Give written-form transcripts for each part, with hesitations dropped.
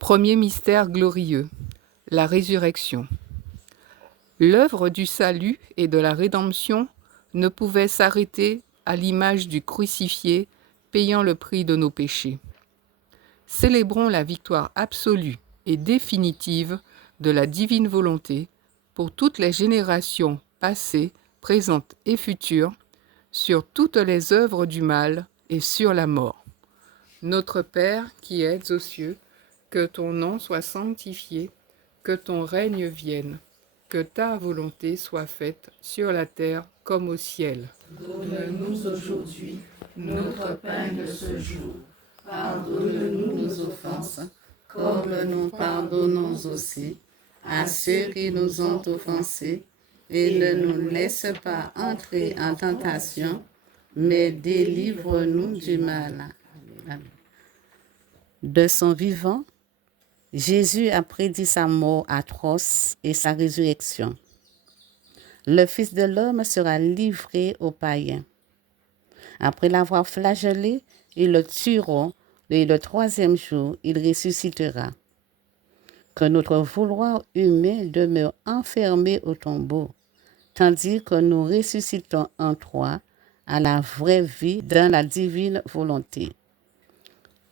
Premier mystère glorieux, la résurrection. L'œuvre du salut et de la rédemption ne pouvait s'arrêter à l'image du crucifié payant le prix de nos péchés. Célébrons la victoire absolue et définitive de la divine volonté pour toutes les générations passées, présentes et futures, sur toutes les œuvres du mal et sur la mort. Notre Père qui es aux cieux, que ton nom soit sanctifié, que ton règne vienne, que ta volonté soit faite sur la terre comme au ciel. Donne-nous aujourd'hui notre pain de ce jour. Pardonne-nous nos offenses, comme nous pardonnons aussi à ceux qui nous ont offensés. Et ne nous laisse pas entrer en tentation, mais délivre-nous du mal. Amen. De son vivant, Jésus a prédit sa mort atroce et sa résurrection. Le Fils de l'homme sera livré aux païens. Après l'avoir flagellé, ils le tueront et le troisième jour, il ressuscitera. Que notre vouloir humain demeure enfermé au tombeau, tandis que nous ressuscitons en toi à la vraie vie dans la divine volonté.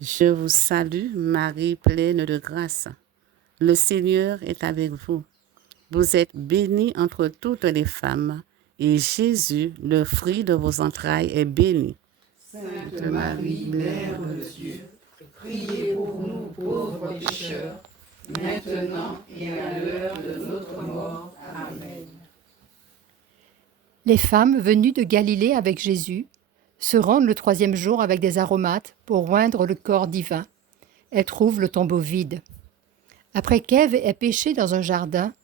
Je vous salue, Marie pleine de grâce. Le Seigneur est avec vous. Vous êtes bénie entre toutes les femmes, et Jésus, le fruit de vos entrailles, est béni. Sainte Marie, Mère de Dieu, priez pour nous pauvres pécheurs, maintenant et à l'heure de notre mort. Amen. Les femmes venues de Galilée avec Jésus se rendent le troisième jour avec des aromates pour oindre le corps divin. Elles trouvent le tombeau vide. Après qu'Ève ait péché dans un jardin,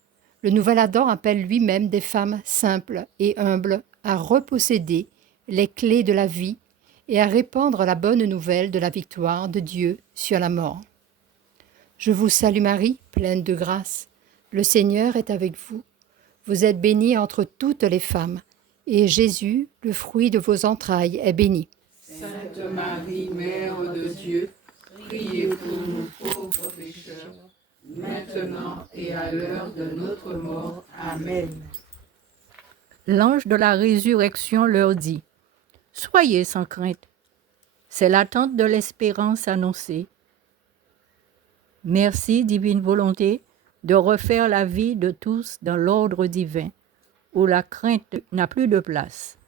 le nouvel Adam appelle lui-même des femmes simples et humbles à reposséder les clés de la vie et à répandre la bonne nouvelle de la victoire de Dieu sur la mort. Je vous salue Marie, pleine de grâce. Le Seigneur est avec vous. Vous êtes bénie entre toutes les femmes, et Jésus, le fruit de vos entrailles, est béni. Sainte Marie, Mère de Dieu, priez pour nous pauvres pécheurs, maintenant et à l'heure de notre mort. Amen. L'ange de la résurrection leur dit : Soyez sans crainte, c'est l'attente de l'espérance annoncée. Merci, divine volonté, de refaire la vie de tous dans l'ordre divin, où la crainte n'a plus de place.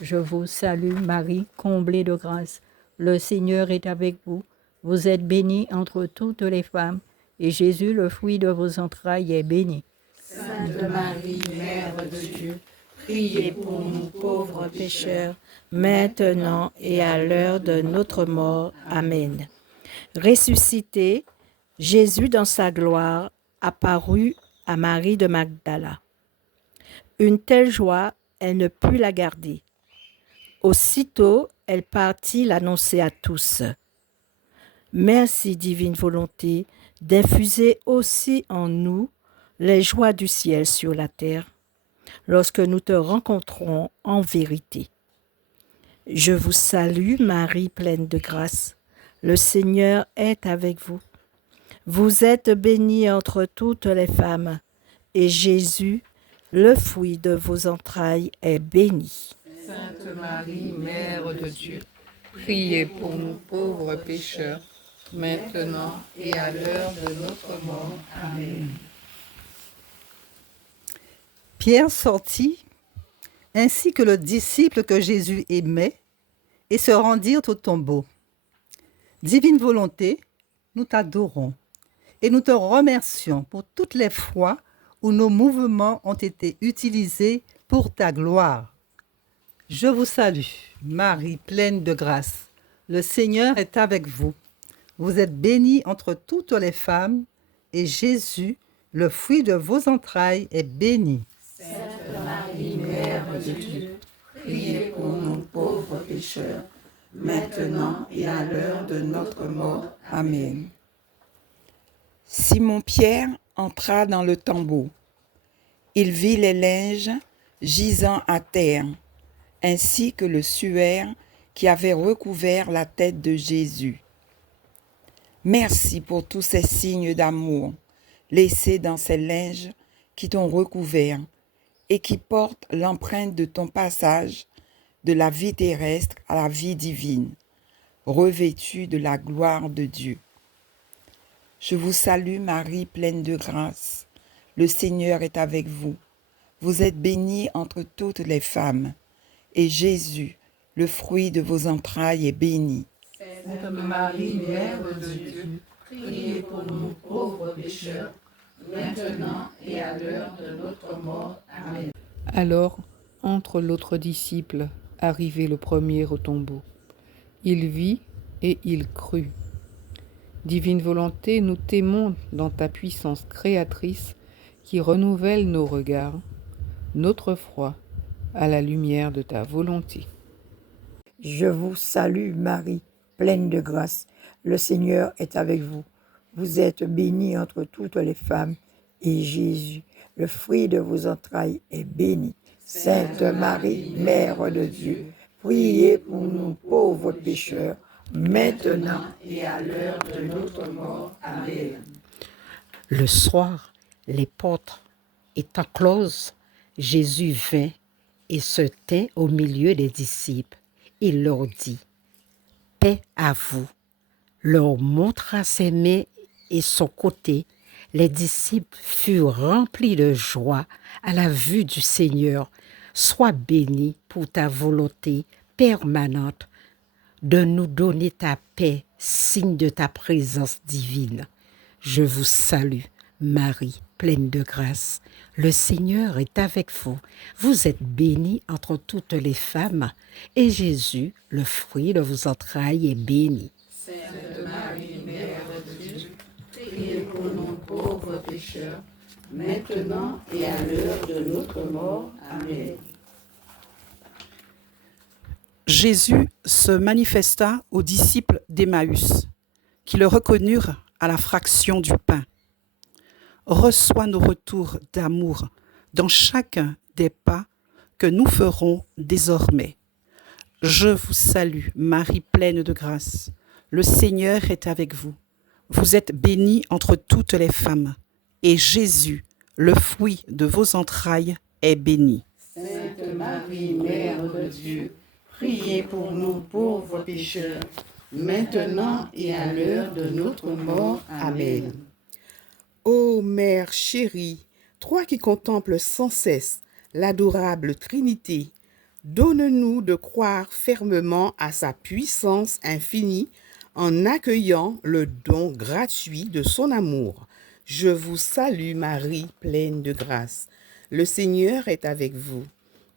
Je vous salue, Marie, comblée de grâce. Le Seigneur est avec vous. Vous êtes bénie entre toutes les femmes, et Jésus, le fruit de vos entrailles, est béni. Sainte Marie, Mère de Dieu, priez pour nous pauvres pécheurs, maintenant et à l'heure de notre mort. Amen. Ressuscité, Jésus dans sa gloire apparut à Marie de Magdala. Une telle joie, elle ne put la garder. Aussitôt, elle partit l'annoncer à tous. Merci, divine volonté, d'infuser aussi en nous les joies du ciel sur la terre, lorsque nous te rencontrons en vérité. Je vous salue, Marie pleine de grâce. Le Seigneur est avec vous. Vous êtes bénie entre toutes les femmes, et Jésus, le fruit de vos entrailles, est béni. Sainte Marie, Mère de Dieu, priez pour nous pauvres pécheurs, maintenant et à l'heure de notre mort. Amen. Pierre sortit, ainsi que le disciple que Jésus aimait, et se rendirent au tombeau. Divine volonté, nous t'adorons et nous te remercions pour toutes les fois où nos mouvements ont été utilisés pour ta gloire. Je vous salue, Marie pleine de grâce. Le Seigneur est avec vous. Vous êtes bénie entre toutes les femmes, et Jésus, le fruit de vos entrailles, est béni. Sainte Marie, Mère de Dieu, priez pour nous pauvres pécheurs, maintenant et à l'heure de notre mort. Amen. Simon-Pierre entra dans le tombeau. Il vit les linges gisant à terre, ainsi que le suaire qui avait recouvert la tête de Jésus. Merci pour tous ces signes d'amour laissés dans ces linges qui t'ont recouvert et qui portent l'empreinte de ton passage de la vie terrestre à la vie divine, revêtue de la gloire de Dieu. Je vous salue Marie, pleine de grâce. Le Seigneur est avec vous. Vous êtes bénie entre toutes les femmes, et Jésus, le fruit de vos entrailles, est béni. Sainte Marie, Mère de Dieu, priez pour nous pauvres pécheurs, maintenant et à l'heure de notre mort. Amen. Alors entre l'autre disciple, arrivé le premier au tombeau. Il vit et il crut. Divine volonté, nous t'aimons dans ta puissance créatrice qui renouvelle nos regards, notre foi, à la lumière de ta volonté. Je vous salue Marie, pleine de grâce. Le Seigneur est avec vous. Vous êtes bénie entre toutes les femmes, et Jésus, le fruit de vos entrailles, est béni. Sainte Marie, Mère de Dieu, priez pour nous pauvres pécheurs, maintenant Et à l'heure de notre mort. Amen. Le soir, les portes étant closes, Jésus vint et se tint au milieu des disciples. Il leur dit, « Paix à vous !» Leur montra ses mains et son côté. Les disciples furent remplis de joie à la vue du Seigneur. Sois béni pour ta volonté permanente de nous donner ta paix, signe de ta présence divine. Je vous salue, Marie, pleine de grâce. Le Seigneur est avec vous. Vous êtes bénie entre toutes les femmes, et Jésus, le fruit de vos entrailles, est béni. Sainte Marie, Mère de Dieu, priez pour nous pauvres pécheurs, maintenant et à l'heure de notre mort. Amen. Jésus se manifesta aux disciples d'Emmaüs, qui le reconnurent à la fraction du pain. Reçois nos retours d'amour dans chacun des pas que nous ferons désormais. Je vous salue, Marie pleine de grâce. Le Seigneur est avec vous. Vous êtes bénie entre toutes les femmes, et Jésus, le fruit de vos entrailles, est béni. Sainte Marie, Mère de Dieu, priez pour nous pauvres pécheurs, maintenant et à l'heure de notre mort. Amen. Ô Mère chérie, toi qui contemples sans cesse l'adorable Trinité, donne-nous de croire fermement à sa puissance infinie en accueillant le don gratuit de son amour. Je vous salue Marie, pleine de grâce. Le Seigneur est avec vous.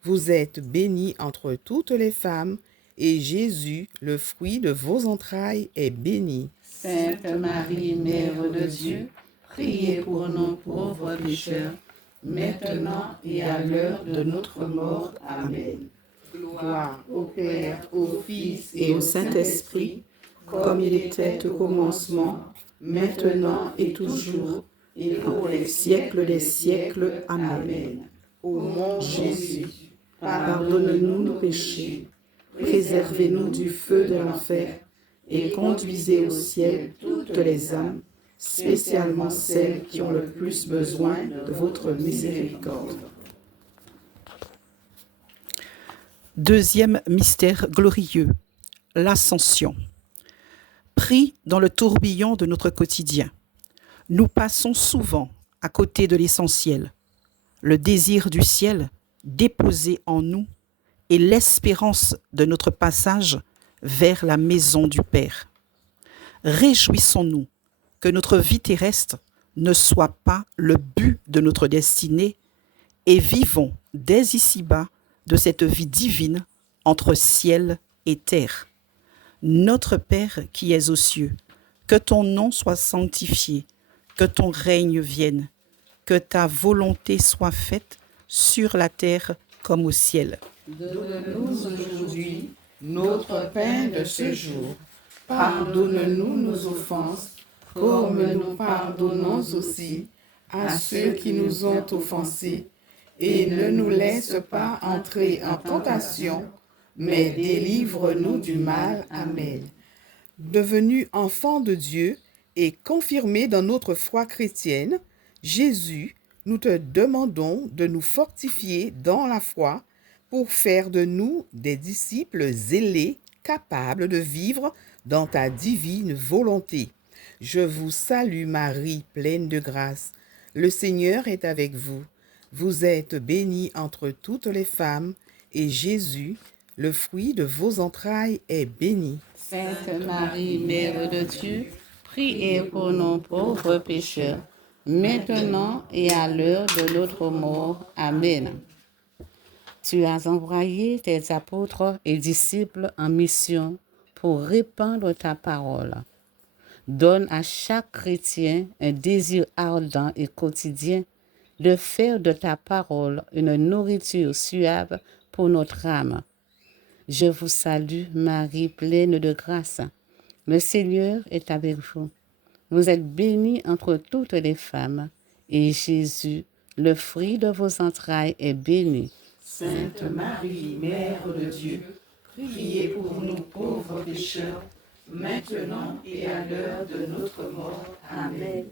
Vous êtes bénie entre toutes les femmes, et Jésus, le fruit de vos entrailles, est béni. Sainte Marie, Mère de Dieu, priez pour nous pauvres pécheurs, maintenant et à l'heure de notre mort. Amen. Gloire au Père, au Fils et au Saint-Esprit, comme il était au commencement, maintenant et toujours, et pour les siècles des siècles. Amen. Ô mon Jésus, pardonne-nous nos péchés, préservez-nous du feu de l'enfer, et conduisez au ciel toutes les âmes, spécialement celles qui ont le plus besoin de votre miséricorde. Deuxième mystère glorieux, l'Ascension. Pris dans le tourbillon de notre quotidien, nous passons souvent à côté de l'essentiel, le désir du ciel déposé en nous et l'espérance de notre passage vers la maison du Père. Réjouissons-nous que notre vie terrestre ne soit pas le but de notre destinée et vivons dès ici-bas de cette vie divine entre ciel et terre. Notre Père qui es aux cieux, que ton nom soit sanctifié, que ton règne vienne, que ta volonté soit faite sur la terre comme au ciel. Donne-nous aujourd'hui notre pain de ce jour. Pardonne-nous nos offenses, comme nous pardonnons aussi à ceux qui nous ont offensés. Et ne nous laisse pas entrer en tentation, mais délivre-nous du mal. Amen. Devenus enfants de Dieu, et confirmés dans notre foi chrétienne, Jésus, nous te demandons de nous fortifier dans la foi pour faire de nous des disciples zélés, capables de vivre dans ta divine volonté. Je vous salue Marie, pleine de grâce. Le Seigneur est avec vous. Vous êtes bénie entre toutes les femmes, et Jésus, le fruit de vos entrailles, est béni. Sainte Marie, Mère de Dieu, priez pour nous pauvres pécheurs, maintenant et à l'heure de notre mort. Amen. Tu as envoyé tes apôtres et disciples en mission pour répandre ta parole. Donne à chaque chrétien un désir ardent et quotidien de faire de ta parole une nourriture suave pour notre âme. Je vous salue, Marie, pleine de grâce. Le Seigneur est avec vous. Vous êtes bénie entre toutes les femmes, et Jésus, le fruit de vos entrailles, est béni. Sainte Marie, Mère de Dieu, priez pour nous pauvres pécheurs, maintenant et à l'heure de notre mort. Amen.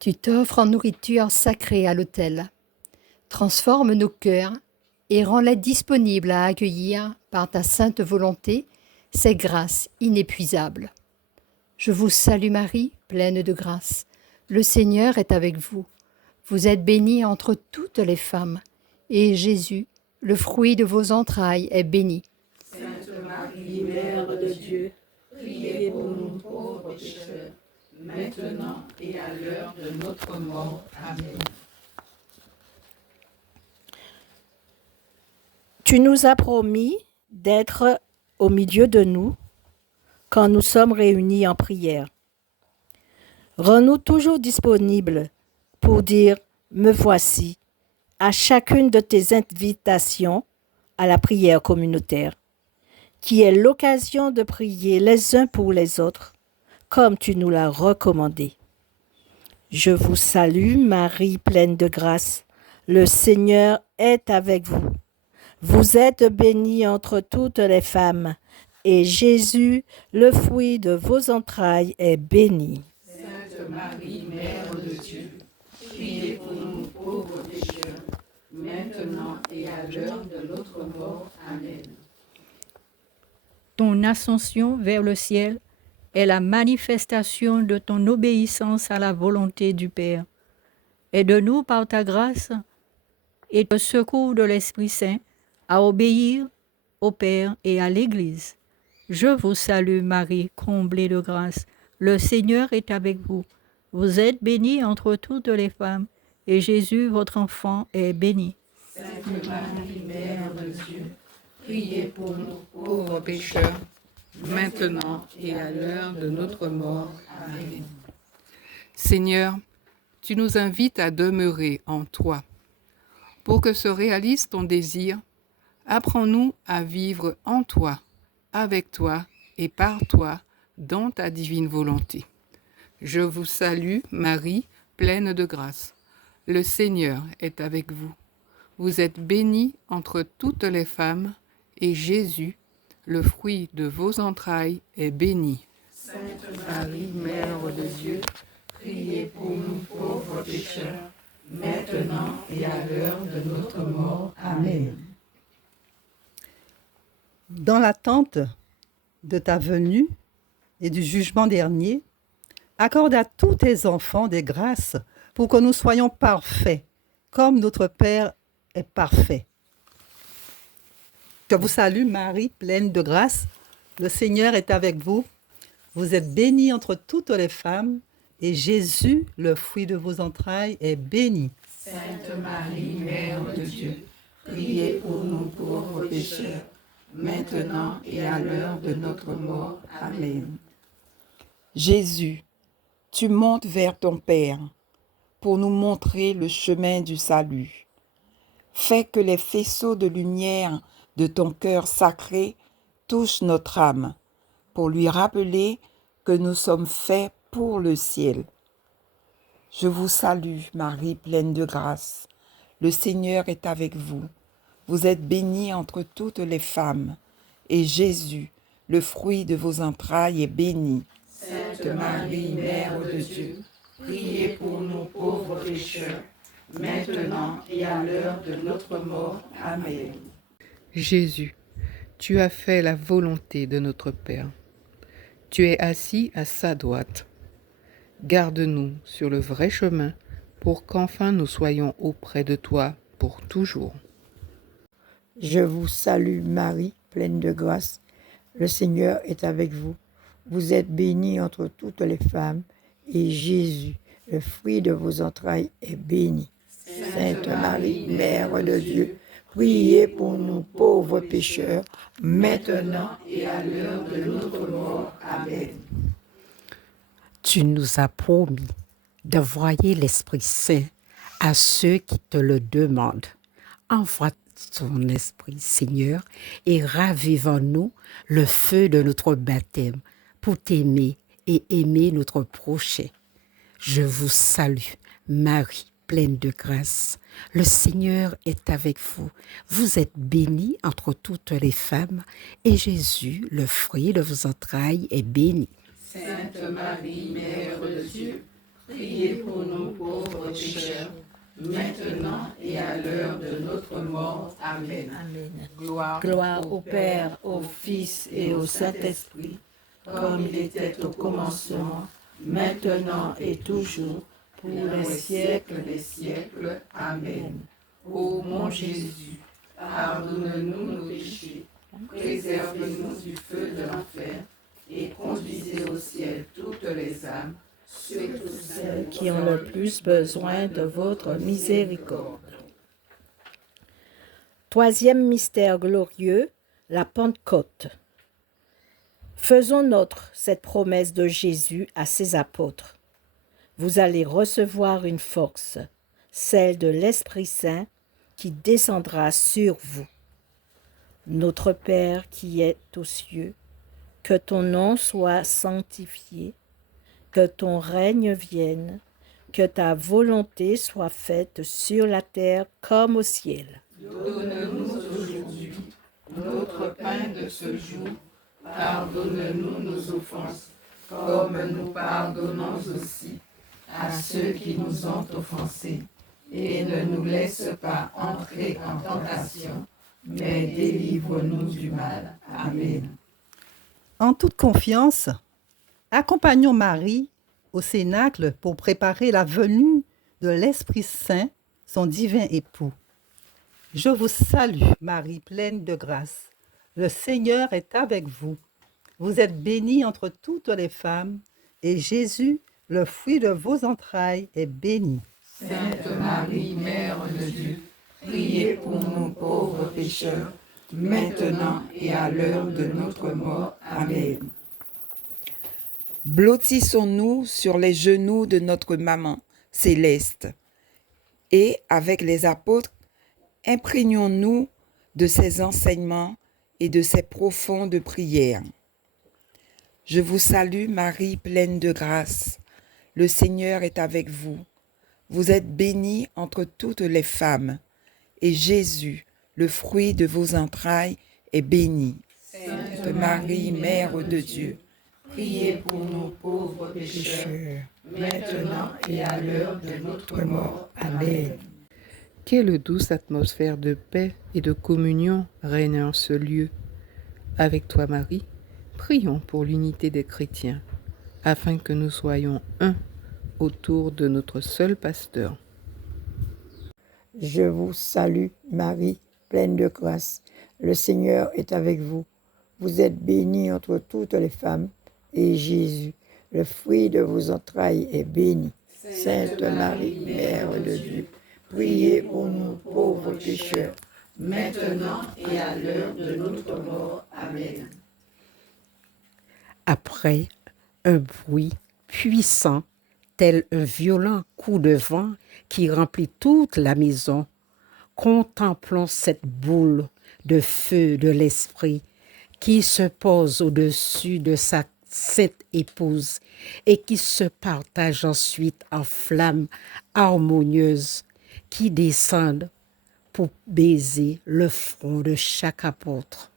Tu t'offres en nourriture sacrée à l'autel. Transforme nos cœurs et rends-les disponibles à accueillir, par ta sainte volonté, ces grâces inépuisables. Je vous salue Marie, pleine de grâce. Le Seigneur est avec vous. Vous êtes bénie entre toutes les femmes, et Jésus, le fruit de vos entrailles, est béni. Sainte Marie, Mère de Dieu, priez pour nous pauvres pécheurs, maintenant et à l'heure de notre mort. Amen. Tu nous as promis d'être au milieu de nous quand nous sommes réunis en prière. Rends-nous toujours disponibles pour dire « Me voici » à chacune de tes invitations à la prière communautaire, qui est l'occasion de prier les uns pour les autres, comme tu nous l'as recommandé. Je vous salue, Marie pleine de grâce. Le Seigneur est avec vous. Vous êtes bénie entre toutes les femmes, et Jésus, le fruit de vos entrailles, est béni. Sainte Marie, Mère de Dieu, priez pour nous pauvres pécheurs, maintenant et à l'heure de notre mort. Amen. Ton ascension vers le ciel est la manifestation de ton obéissance à la volonté du Père. Aide-nous par ta grâce et le secours de l'Esprit Saint à obéir au Père et à l'Église. Je vous salue Marie, comblée de grâce. Le Seigneur est avec vous. Vous êtes bénie entre toutes les femmes, et Jésus, votre enfant, est béni. Sainte Marie, Mère de Dieu, priez pour nous Pauvres pécheurs, maintenant et à l'heure de notre mort. Amen. Seigneur, tu nous invites à demeurer en toi. Pour que se réalise ton désir, apprends-nous à vivre en toi, avec toi et par toi, dans ta divine volonté. Je vous salue, Marie, pleine de grâce. Le Seigneur est avec vous. Vous êtes bénie entre toutes les femmes, et Jésus, le fruit de vos entrailles, est béni. Sainte Marie, Mère de Dieu, priez pour nous pauvres pécheurs, maintenant et à l'heure de notre mort. Amen. Dans l'attente de ta venue et du jugement dernier, accorde à tous tes enfants des grâces pour que nous soyons parfaits, comme notre Père est parfait. Je vous salue, Marie, pleine de grâce. Le Seigneur est avec vous. Vous êtes bénie entre toutes les femmes, et Jésus, le fruit de vos entrailles, est béni. Sainte Marie, Mère de Dieu, priez pour nous pauvres pécheurs, maintenant et à l'heure de notre mort. Amen. Jésus, tu montes vers ton Père pour nous montrer le chemin du salut. Fais que les faisceaux de lumière de ton cœur sacré touchent notre âme pour lui rappeler que nous sommes faits pour le ciel. Je vous salue, Marie pleine de grâce. Le Seigneur est avec vous. Vous êtes bénie entre toutes les femmes, et Jésus, le fruit de vos entrailles, est béni. Sainte Marie, Mère de Dieu, priez pour nous pauvres pécheurs, maintenant et à l'heure de notre mort. Amen. Jésus, tu as fait la volonté de notre Père. Tu es assis à sa droite. Garde-nous sur le vrai chemin pour qu'enfin nous soyons auprès de toi pour toujours. Je vous salue Marie, pleine de grâce. Le Seigneur est avec vous. Vous êtes bénie entre toutes les femmes, et Jésus, le fruit de vos entrailles, est béni. Sainte Marie, Mère de Dieu, priez pour nous pauvres pécheurs, maintenant et à l'heure de notre mort. Amen. Tu nous as promis d'envoyer l'Esprit Saint à ceux qui te le demandent. Envoie ton Esprit, Seigneur, et ravive en nous le feu de notre baptême pour t'aimer et aimer notre prochain. Je vous salue, Marie, pleine de grâce. Le Seigneur est avec vous. Vous êtes bénie entre toutes les femmes, et Jésus, le fruit de vos entrailles, est béni. Sainte Marie, Mère de Dieu, priez pour nous pauvres pécheurs, maintenant et à l'heure de notre mort. Amen. Gloire au Père, au Fils et au Saint-Esprit, comme il était au commencement, maintenant et toujours, pour les siècles des siècles. Amen. Ô mon Jésus, pardonne-nous nos péchés, préserve-nous du feu de l'enfer, et conduisez au ciel toutes les âmes, surtout celles qui ont le plus besoin de votre miséricorde. Troisième mystère glorieux, la Pentecôte. Faisons nôtre cette promesse de Jésus à ses apôtres. Vous allez recevoir une force, celle de l'Esprit Saint qui descendra sur vous. Notre Père qui es aux cieux, que ton nom soit sanctifié, que ton règne vienne, que ta volonté soit faite sur la terre comme au ciel. Donne-nous aujourd'hui notre pain de ce jour. Pardonne-nous nos offenses, comme nous pardonnons aussi à ceux qui nous ont offensés. Et ne nous laisse pas entrer en tentation, mais délivre-nous du mal. Amen. En toute confiance, accompagnons Marie au cénacle pour préparer la venue de l'Esprit Saint, son divin époux. Je vous salue, Marie, pleine de grâce. Le Seigneur est avec vous. Vous êtes bénie entre toutes les femmes, et Jésus, le fruit de vos entrailles, est béni. Sainte Marie, Mère de Dieu, priez pour nous pauvres pécheurs, maintenant et à l'heure de notre mort. Amen. Blottissons-nous sur les genoux de notre maman céleste et, avec les apôtres, imprégnons-nous de ses enseignements et de ses profondes prières. Je vous salue, Marie, pleine de grâce. Le Seigneur est avec vous. Vous êtes bénie entre toutes les femmes, et Jésus, le fruit de vos entrailles, est béni. Sainte Marie, Mère de Dieu, priez pour nous pauvres pécheurs, maintenant et à l'heure de notre mort. Amen. Quelle douce atmosphère de paix et de communion règne en ce lieu. Avec toi, Marie, prions pour l'unité des chrétiens, afin que nous soyons un autour de notre seul pasteur. Je vous salue, Marie, pleine de grâce. Le Seigneur est avec vous. Vous êtes bénie entre toutes les femmes, et Jésus, le fruit de vos entrailles, est béni. Sainte Marie, Mère de Dieu, priez pour nous pauvres pécheurs, maintenant et à l'heure de notre mort. Amen. Après un bruit puissant, tel un violent coup de vent qui remplit toute la maison, contemplons cette boule de feu de l'Esprit qui se pose au-dessus de sa sainte épouse et qui se partage ensuite en flammes harmonieuses qui descendent pour baiser le front de chaque apôtre.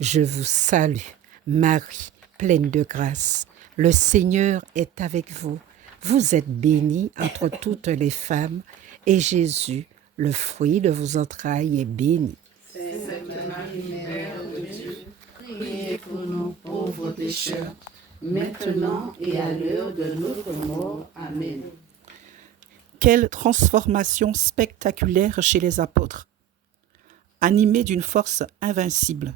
Je vous salue, Marie, pleine de grâce. Le Seigneur est avec vous. Vous êtes bénie entre toutes les femmes, et Jésus, le fruit de vos entrailles, est béni. Sainte Marie, Mère de Dieu, priez pour nous pauvres pécheurs, maintenant et à l'heure de notre mort. Amen. Quelle transformation spectaculaire chez les apôtres! Animés d'une force invincible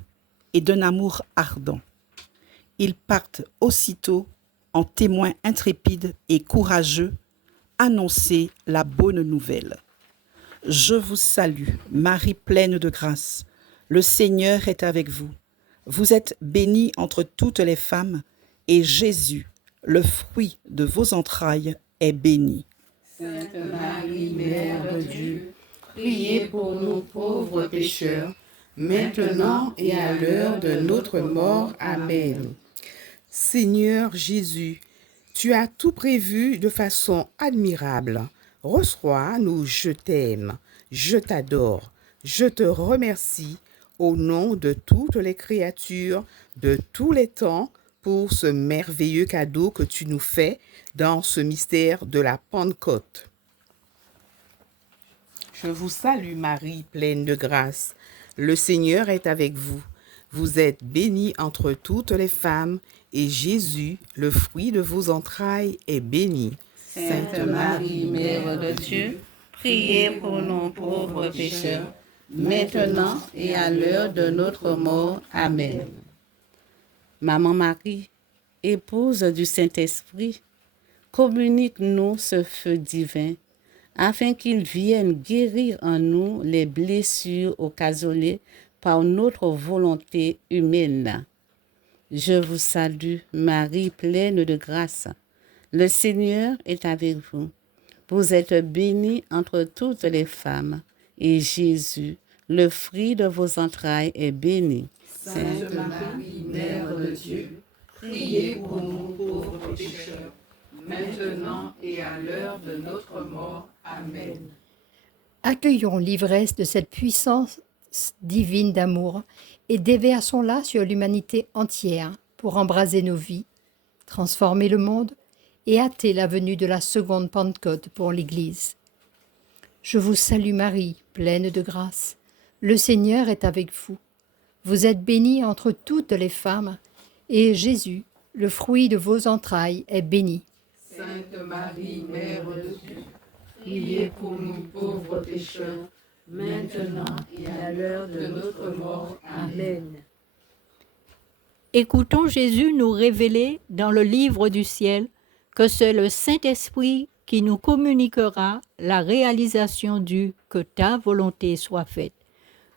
et d'un amour ardent, ils partent aussitôt en témoins intrépides et courageux annoncer la bonne nouvelle. Je vous salue, Marie pleine de grâce. Le Seigneur est avec vous. Vous êtes bénie entre toutes les femmes, et Jésus, le fruit de vos entrailles, est béni. Sainte Marie, Mère de Dieu, priez pour nous pauvres pécheurs, maintenant et à l'heure de notre mort. Amen. Seigneur Jésus, tu as tout prévu de façon admirable. Reçois-nous, je t'aime, je t'adore, je te remercie au nom de toutes les créatures de tous les temps pour ce merveilleux cadeau que tu nous fais dans ce mystère de la Pentecôte. Je vous salue Marie, pleine de grâce. Le Seigneur est avec vous. Vous êtes bénie entre toutes les femmes, et Jésus, le fruit de vos entrailles, est béni. Sainte Marie, Mère de Dieu, priez pour nous pauvres pécheurs, maintenant et à l'heure de notre mort. Amen. Maman Marie, épouse du Saint-Esprit, communique-nous ce feu divin, afin qu'il vienne guérir en nous les blessures occasionnées par notre volonté humaine. Je vous salue, Marie pleine de grâce. Le Seigneur est avec vous. Vous êtes bénie entre toutes les femmes, et Jésus, le fruit de vos entrailles, est béni. Sainte Marie, Mère de Dieu, priez pour nous pauvres pécheurs, maintenant et à l'heure de notre mort. Amen. Accueillons l'ivresse de cette puissance divine d'amour et déversons-la sur l'humanité entière pour embraser nos vies, transformer le monde et hâter la venue de la seconde Pentecôte pour l'Église. Je vous salue Marie, pleine de grâce. Le Seigneur est avec vous. Vous êtes bénie entre toutes les femmes, et Jésus, le fruit de vos entrailles, est béni. Sainte Marie, Mère de Dieu, priez pour nous pauvres pécheurs, maintenant et à l'heure de notre mort. Amen. Écoutons Jésus nous révéler dans le livre du ciel que c'est le Saint-Esprit qui nous communiquera la réalisation du « que ta volonté soit faite ».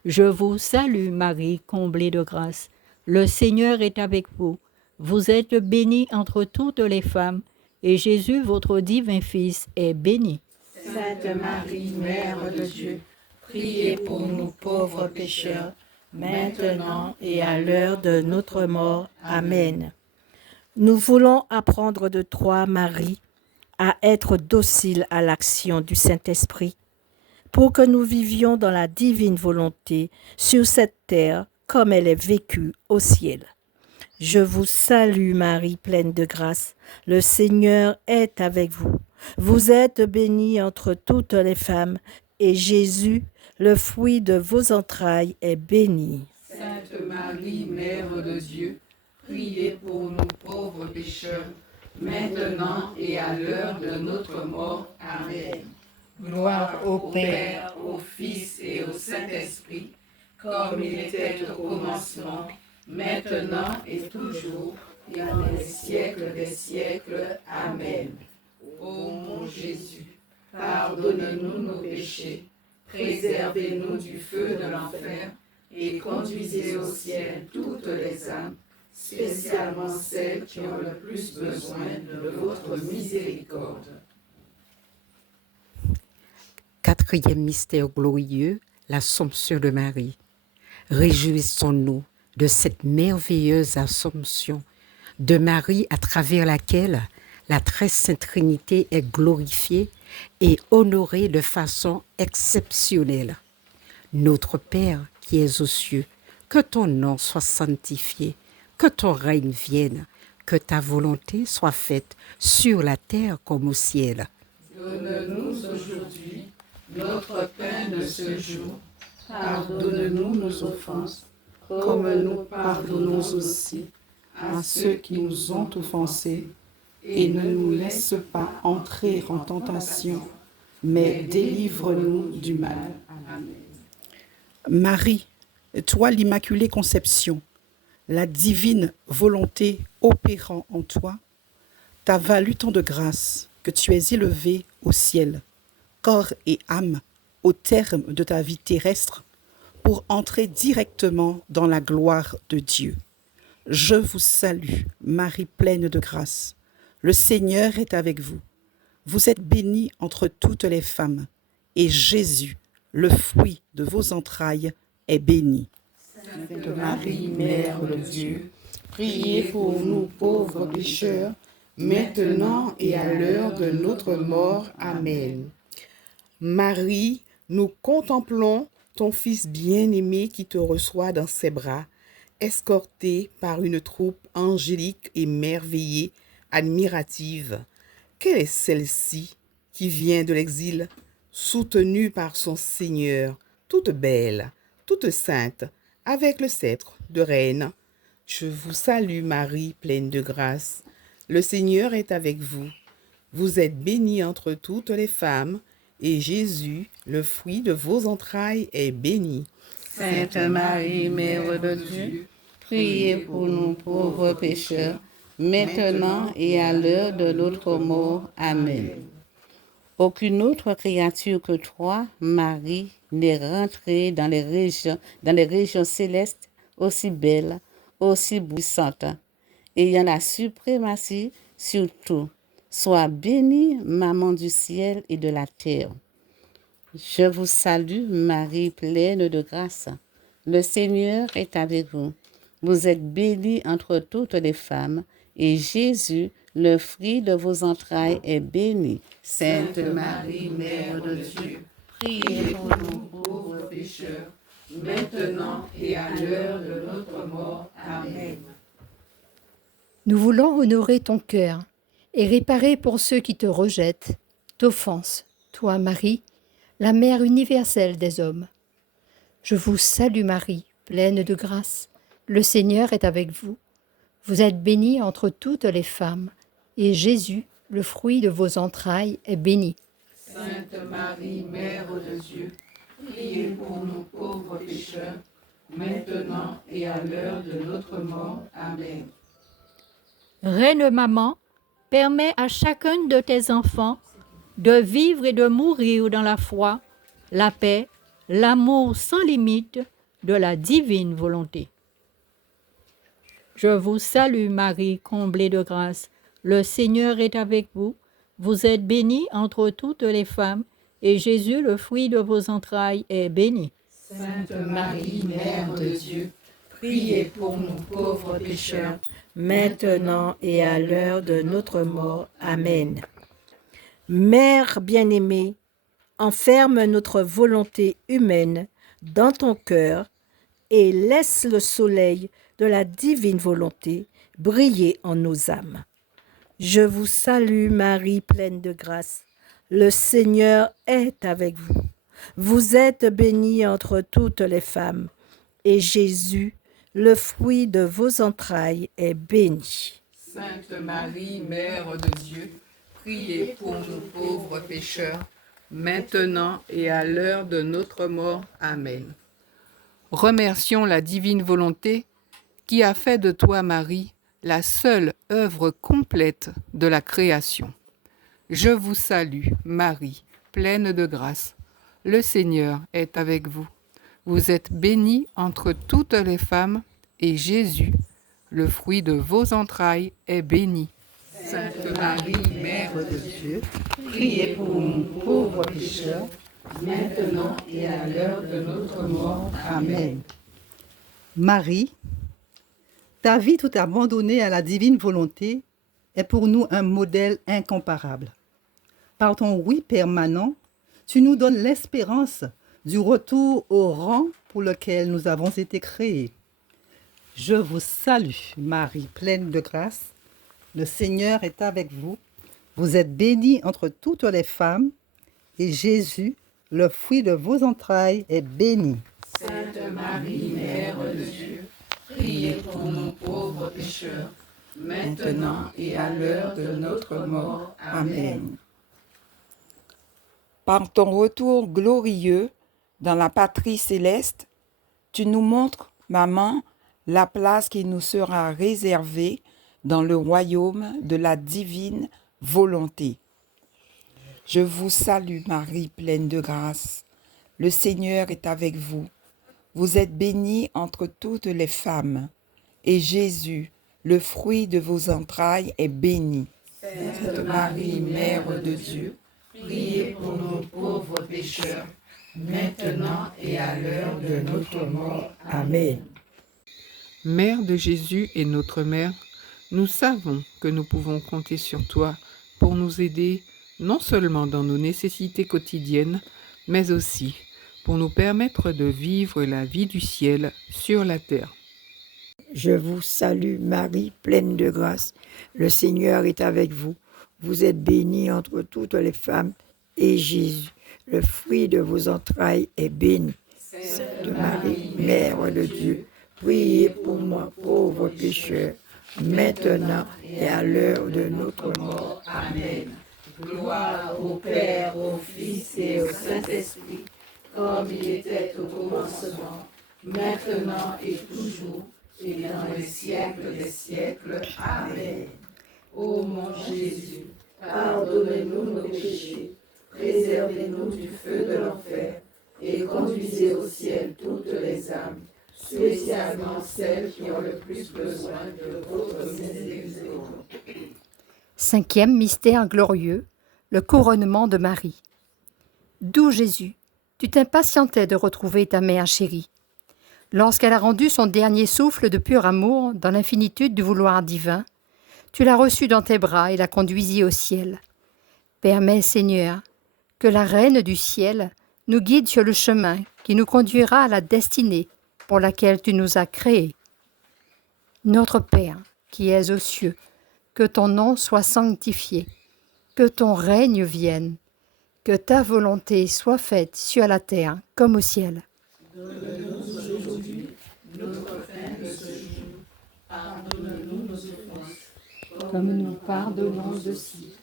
Je vous salue Marie, comblée de grâce. Le Seigneur est avec vous. Vous êtes bénie entre toutes les femmes, et Jésus, votre divin Fils, est béni. Sainte Marie, Mère de Dieu, priez pour nous pauvres pécheurs, maintenant et à l'heure de notre mort. Amen. Nous voulons apprendre de toi, Marie, à être dociles à l'action du Saint-Esprit, pour que nous vivions dans la divine volonté sur cette terre comme elle est vécue au ciel. Je vous salue Marie, pleine de grâce. Le Seigneur est avec vous. Vous êtes bénie entre toutes les femmes, et Jésus, le fruit de vos entrailles, est béni. Sainte Marie, Mère de Dieu, priez pour nous pauvres pécheurs, maintenant et à l'heure de notre mort. Amen. Gloire au Père, au Fils et au Saint-Esprit, comme il était au commencement, maintenant et toujours, et dans les siècles des siècles. Amen. Ô mon Jésus, pardonne-nous nos péchés, préservez-nous du feu de l'enfer, et conduisez au ciel toutes les âmes, spécialement celles qui ont le plus besoin de votre miséricorde. Quatrième mystère glorieux, l'Assomption de Marie. Réjouissons-nous de cette merveilleuse Assomption de Marie à travers laquelle la très sainte Trinité est glorifiée et honorée de façon exceptionnelle. Notre Père qui es aux cieux, que ton nom soit sanctifié, que ton règne vienne, Que ta volonté soit faite sur la terre comme au ciel. Donne-nous aujourd'hui notre pain de ce jour. Pardonne-nous nos offenses, comme nous pardonnons aussi à ceux qui nous ont offensés. Et ne nous laisse pas entrer en tentation, mais délivre-nous du mal. Marie, toi l'Immaculée Conception, la divine volonté opérant en toi, t'a valu tant de grâce que tu es élevée au ciel, corps et âme, au terme de ta vie terrestre, pour entrer directement dans la gloire de Dieu. Je vous salue, Marie pleine de grâce. Le Seigneur est avec vous. Vous êtes bénie entre toutes les femmes, et Jésus, le fruit de vos entrailles, est béni. Sainte Marie, Mère de Dieu, priez pour nous pauvres pécheurs, maintenant et à l'heure de notre mort. Amen. Marie, nous contemplons ton Fils bien-aimé qui te reçoit dans ses bras, escorté par une troupe angélique émerveillée, admirative. Quelle est celle-ci qui vient de l'exil, soutenue par son Seigneur, toute belle, toute sainte, avec le sceptre de reine? Je vous salue Marie, pleine de grâce. Le Seigneur est avec vous. Vous êtes bénie entre toutes les femmes, et Jésus, le fruit de vos entrailles, est béni. Sainte Marie, Mère de Dieu, priez pour nous pauvres pécheurs, maintenant et à l'heure de notre mort. Amen. Aucune autre créature que toi, Marie, n'est rentrée dans les régions célestes aussi belles, aussi puissantes, ayant la suprématie sur tout. Sois bénie, Maman du ciel et de la terre. Je vous salue, Marie pleine de grâce. Le Seigneur est avec vous. Vous êtes bénie entre toutes les femmes, et Jésus, le fruit de vos entrailles, est béni. Sainte Marie, Mère de Dieu, priez pour nous pauvres pécheurs, maintenant et à l'heure de notre mort. Amen. Nous voulons honorer ton cœur et réparer pour ceux qui te rejettent, t'offensent, toi, Marie, la Mère universelle des hommes. Je vous salue, Marie, pleine de grâce. Le Seigneur est avec vous. Vous êtes bénie entre toutes les femmes, et Jésus, le fruit de vos entrailles, est béni. Sainte Marie, Mère de Dieu, priez pour nous pauvres pécheurs, maintenant et à l'heure de notre mort. Amen. Reine maman, permets à chacun de tes enfants de vivre et de mourir dans la foi, la paix, l'amour sans limite de la divine volonté. Je vous salue Marie, comblée de grâce. Le Seigneur est avec vous. Vous êtes bénie entre toutes les femmes, et Jésus, le fruit de vos entrailles, est béni. Sainte Marie, Mère de Dieu, priez pour nous pauvres pécheurs, maintenant et à l'heure de notre mort. Amen. Mère bien-aimée, enferme notre volonté humaine dans ton cœur et laisse le soleil de la divine volonté briller en nos âmes. Je vous salue Marie, pleine de grâce. Le Seigneur est avec vous. Vous êtes bénie entre toutes les femmes, et Jésus, le fruit de vos entrailles, est béni. Sainte Marie, Mère de Dieu, priez pour nous pauvres pécheurs, maintenant et à l'heure de notre mort. Amen. Remercions la divine volonté qui a fait de toi, Marie, la seule œuvre complète de la création. Je vous salue, Marie, pleine de grâce. Le Seigneur est avec vous. Vous êtes bénie entre toutes les femmes, et Jésus, le fruit de vos entrailles, est béni. Sainte Marie, Mère de Dieu, priez pour nous pauvres pécheurs, maintenant et à l'heure de notre mort. Amen. Marie, ta vie tout abandonnée à la divine volonté est pour nous un modèle incomparable. Par ton oui permanent, tu nous donnes l'espérance du retour au rang pour lequel nous avons été créés. Je vous salue, Marie, pleine de grâce. Le Seigneur est avec vous. Vous êtes bénie entre toutes les femmes, et Jésus, le fruit de vos entrailles, est béni. Sainte Marie, Mère de Dieu, priez pour nous pauvres pécheurs, maintenant et à l'heure de notre mort. Amen. Par ton retour glorieux dans la patrie céleste, tu nous montres, maman, la place qui nous sera réservée dans le royaume de la divine volonté. Je vous salue Marie, pleine de grâce. Le Seigneur est avec vous. Vous êtes bénie entre toutes les femmes, et Jésus, le fruit de vos entrailles, est béni. Sainte Marie, Mère de Dieu, priez pour nous pauvres pécheurs, maintenant et à l'heure de notre mort. Amen. Mère de Jésus et notre Mère, nous savons que nous pouvons compter sur toi pour nous aider non seulement dans nos nécessités quotidiennes, mais aussi pour nous permettre de vivre la vie du ciel sur la terre. Je vous salue Marie, pleine de grâce. Le Seigneur est avec vous. Vous êtes bénie entre toutes les femmes, et Jésus, le fruit de vos entrailles, est béni. Sainte Marie, Mère de Dieu, priez pour moi, pauvres pécheurs, maintenant et à l'heure de notre mort. Amen. Gloire au Père, au Fils et au Saint-Esprit, comme il était au commencement, maintenant et toujours, et dans les siècles des siècles. Amen. Ô mon Jésus, pardonnez-nous nos péchés, préservez-nous du feu de l'enfer, et conduisez au ciel toutes les âmes, spécialement celles qui ont le plus besoin de votre miséricorde. Cinquième mystère glorieux, le couronnement de Marie. Doux Jésus, tu t'impatientais de retrouver ta mère chérie. Lorsqu'elle a rendu son dernier souffle de pur amour dans l'infinitude du vouloir divin, tu l'as reçue dans tes bras et la conduisis au ciel. Permets, Seigneur, que la Reine du ciel nous guide sur le chemin qui nous conduira à la destinée pour laquelle tu nous as créés. Notre Père, qui es aux cieux, que ton nom soit sanctifié, que ton règne vienne, que ta volonté soit faite sur la terre comme au ciel. Donne-nous aujourd'hui notre pain de ce jour. Pardonne-nous nos offenses, comme nous pardonnons aussi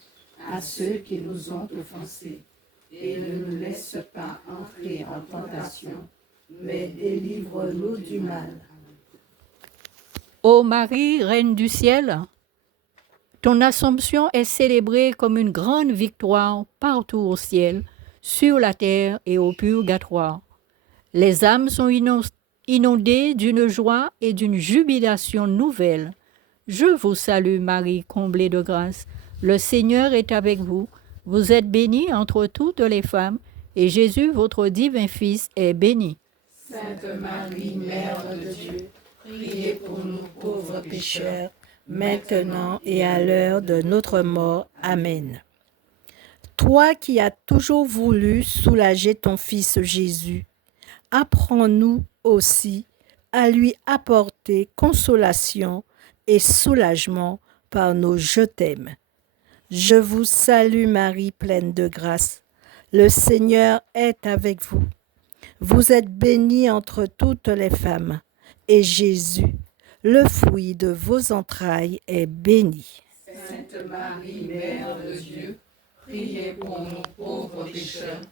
à ceux qui nous ont offensés. Et ne nous laisse pas entrer en tentation, mais délivre-nous du mal. Ô Marie, Reine du ciel, ton Assomption est célébrée comme une grande victoire partout au ciel, sur la terre et au purgatoire. Les âmes sont inondées d'une joie et d'une jubilation nouvelle. Je vous salue Marie, comblée de grâce. Le Seigneur est avec vous. Vous êtes bénie entre toutes les femmes, et Jésus, votre divin Fils, est béni. Sainte Marie, Mère de Dieu, priez pour nous pauvres pécheurs, maintenant et à l'heure de notre mort. Amen. Toi qui as toujours voulu soulager ton Fils Jésus, apprends-nous aussi à lui apporter consolation et soulagement par nos je t'aime. Je vous salue Marie, pleine de grâce. Le Seigneur est avec vous. Vous êtes bénie entre toutes les femmes, et Jésus, le fruit de vos entrailles, est béni. Sainte Marie, Mère de Dieu, priez pour nous pauvres pécheurs,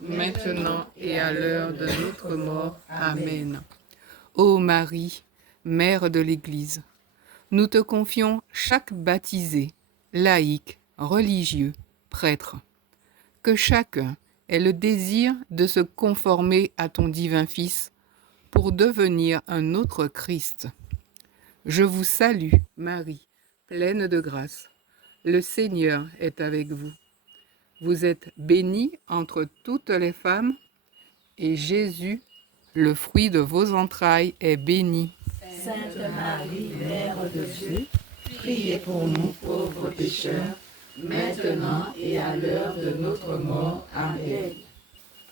maintenant et à l'heure de notre mort. Amen. Ô Marie, Mère de l'Église, nous te confions chaque baptisé, laïc, religieux, prêtre. Que chacun ait le désir de se conformer à ton divin Fils pour devenir un autre Christ. Je vous salue, Marie, pleine de grâce. Le Seigneur est avec vous. Vous êtes bénie entre toutes les femmes, et Jésus, le fruit de vos entrailles, est béni. Sainte Marie, Mère de Dieu, priez pour nous pauvres pécheurs, maintenant et à l'heure de notre mort. Amen.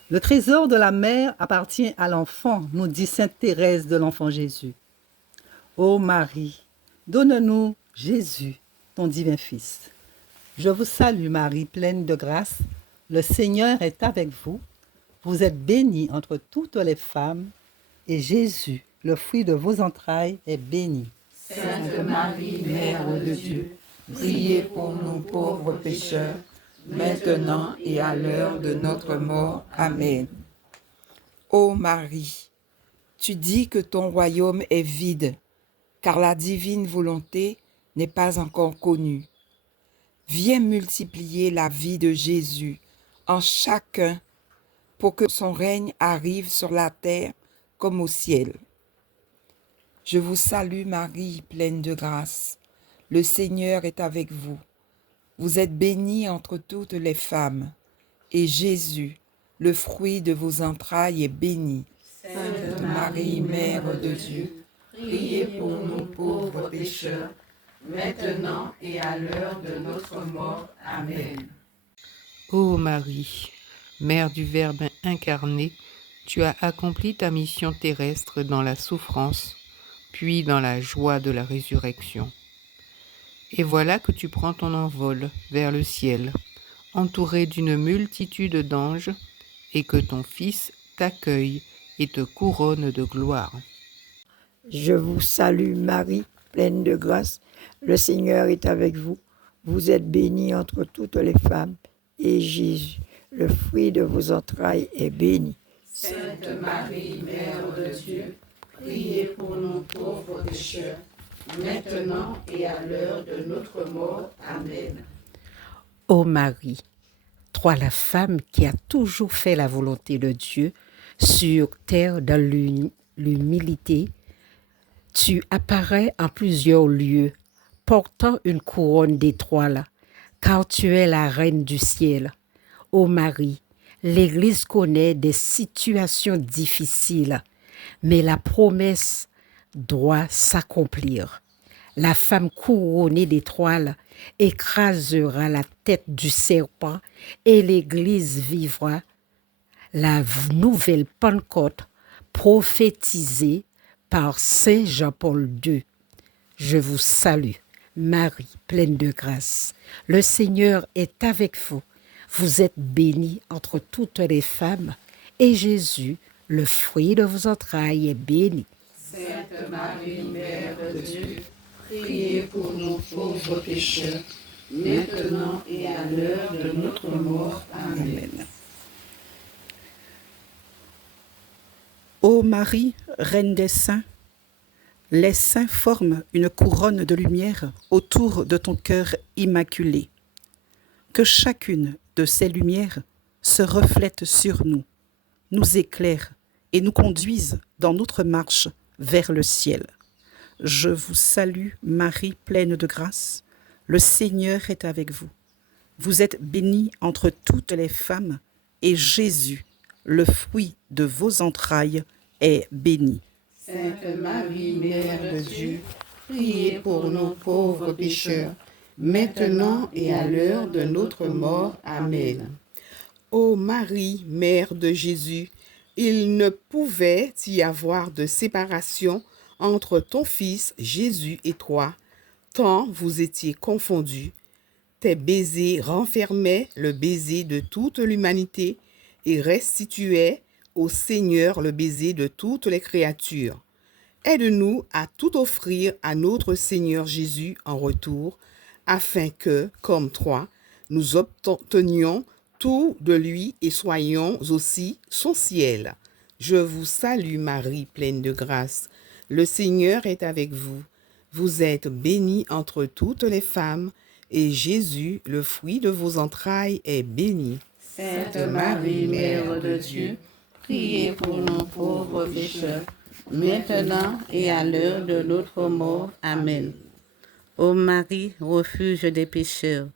Le trésor de la mère appartient à l'enfant, nous dit sainte Thérèse de l'Enfant Jésus. Ô Marie, donne-nous Jésus, ton divin Fils. Je vous salue Marie, pleine de grâce. Le Seigneur est avec vous. Vous êtes bénie entre toutes les femmes, et Jésus, le fruit de vos entrailles, est béni. Sainte Marie, Mère de Dieu, priez pour nous pauvres pécheurs, maintenant et à l'heure de notre mort. Amen. Ô Marie, tu dis que ton royaume est vide, car la divine volonté n'est pas encore connue. Viens multiplier la vie de Jésus en chacun pour que son règne arrive sur la terre comme au ciel. Je vous salue Marie, pleine de grâce. Le Seigneur est avec vous. Vous êtes bénie entre toutes les femmes, et Jésus, le fruit de vos entrailles, est béni. Sainte Marie, Mère de Dieu, priez pour nous pauvres pécheurs, maintenant et à l'heure de notre mort. Amen. Ô Marie, Mère du Verbe incarné, tu as accompli ta mission terrestre dans la souffrance, puis dans la joie de la résurrection. Et voilà que tu prends ton envol vers le ciel, entouré d'une multitude d'anges, et que ton Fils t'accueille et te couronne de gloire. Je vous salue Marie, pleine de grâce. Le Seigneur est avec vous. Vous êtes bénie entre toutes les femmes, et Jésus, le fruit de vos entrailles, est béni. Sainte Marie, Mère de Dieu, priez pour nous pauvres pécheurs, maintenant et à l'heure de notre mort. Amen. Ô Marie, toi la femme qui a toujours fait la volonté de Dieu sur terre dans l'humilité, tu apparais en plusieurs lieux, portant une couronne d'étoiles, car tu es la reine du ciel. Ô Marie, l'Église connaît des situations difficiles, mais la promesse doit s'accomplir. La femme couronnée d'étoiles écrasera la tête du serpent et l'Église vivra la nouvelle Pentecôte prophétisée par Saint Jean-Paul II. Je vous salue, Marie, pleine de grâce. Le Seigneur est avec vous. Vous êtes bénie entre toutes les femmes, et Jésus, le fruit de vos entrailles, est béni. Sainte Marie, Mère de Dieu, priez pour nous pauvres pécheurs, maintenant et à l'heure de notre mort. Amen. Ô Marie, Reine des saints, les saints forment une couronne de lumière autour de ton cœur immaculé. Que chacune de ces lumières se reflète sur nous, nous éclaire et nous conduise dans notre marche vers le ciel. Je vous salue, Marie pleine de grâce. Le Seigneur est avec vous. Vous êtes bénie entre toutes les femmes, et Jésus, le fruit de vos entrailles, est béni. Sainte Marie, Mère de Dieu, priez pour nous pauvres pécheurs, maintenant et à l'heure de notre mort. Amen. Ô Marie, Mère de Jésus, il ne pouvait y avoir de séparation entre ton Fils Jésus et toi, tant vous étiez confondus. Tes baisers renfermaient le baiser de toute l'humanité et restituaient au Seigneur le baiser de toutes les créatures. Aide-nous à tout offrir à notre Seigneur Jésus en retour, afin que, comme toi, nous obtenions tout de lui et soyons aussi son ciel. Je vous salue Marie, pleine de grâce. Le Seigneur est avec vous. Vous êtes bénie entre toutes les femmes, et Jésus, le fruit de vos entrailles, est béni. Sainte Marie, Mère de Dieu, priez pour nous pauvres pécheurs, maintenant et à l'heure de notre mort. Amen. Ô Marie, refuge des pécheurs,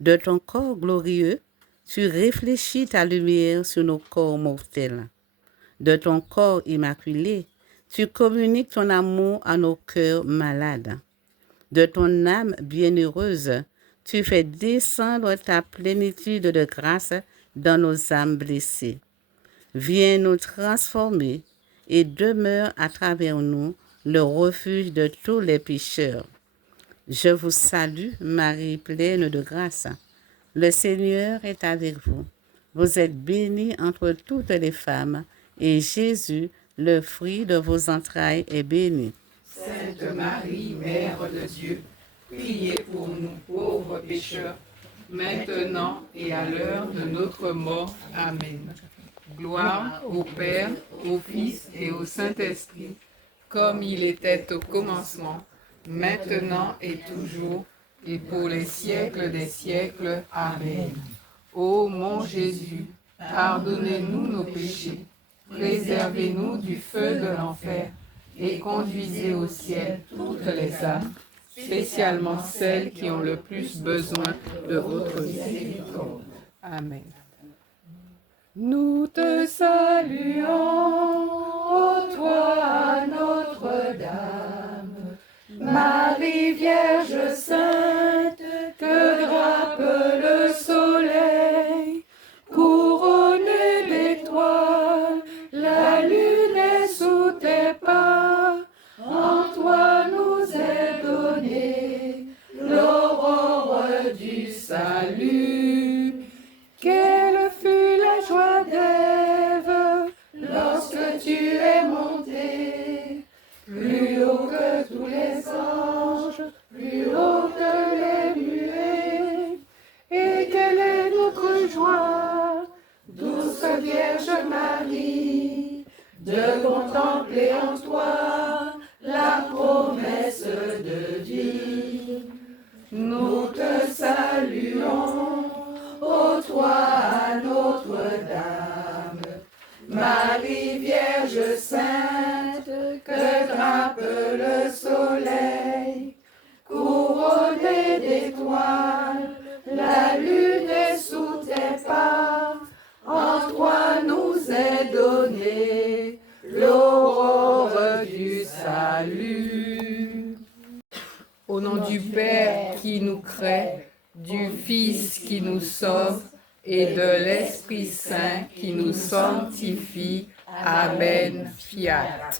de ton corps glorieux, tu réfléchis ta lumière sur nos corps mortels. De ton corps immaculé, tu communiques ton amour à nos cœurs malades. De ton âme bienheureuse, tu fais descendre ta plénitude de grâce dans nos âmes blessées. Viens nous transformer et demeure à travers nous le refuge de tous les pécheurs. Je vous salue, Marie pleine de grâce. Le Seigneur est avec vous. Vous êtes bénie entre toutes les femmes, et Jésus, le fruit de vos entrailles, est béni. Sainte Marie, Mère de Dieu, priez pour nous pauvres pécheurs, maintenant et à l'heure de notre mort. Amen. Gloire au Père, au Fils et au Saint-Esprit, comme il était au commencement, maintenant et toujours, et pour les siècles des siècles. Amen. Ô mon Jésus, pardonnez-nous nos péchés, préservez-nous du feu de l'enfer, et conduisez au ciel toutes les âmes, spécialement celles qui ont le plus besoin de votre miséricorde. Amen. Nous te saluons, ô toi Notre-Dame, Marie Vierge Sainte, que drape le soleil, couronnée d'étoiles, la lune est sous tes pas, en toi nous est donnée l'aurore du salut. Quelle fut la joie d'Ève lorsque tu es monté, plus haut que tous les anges, plus haut que les nuées. Et quelle est notre joie, douce Vierge Marie, de contempler en toi la promesse de vie. Nous te saluons, ô toi Notre-Dame, Marie Vierge Sainte, que drape le soleil, couronnée d'étoiles, la lune est sous tes pas, en toi nous est donnée l'aurore du salut. Au nom du Père qui nous crée, du Fils qui nous sauve et de l'Esprit Saint qui nous sanctifie. Amen. Fiat.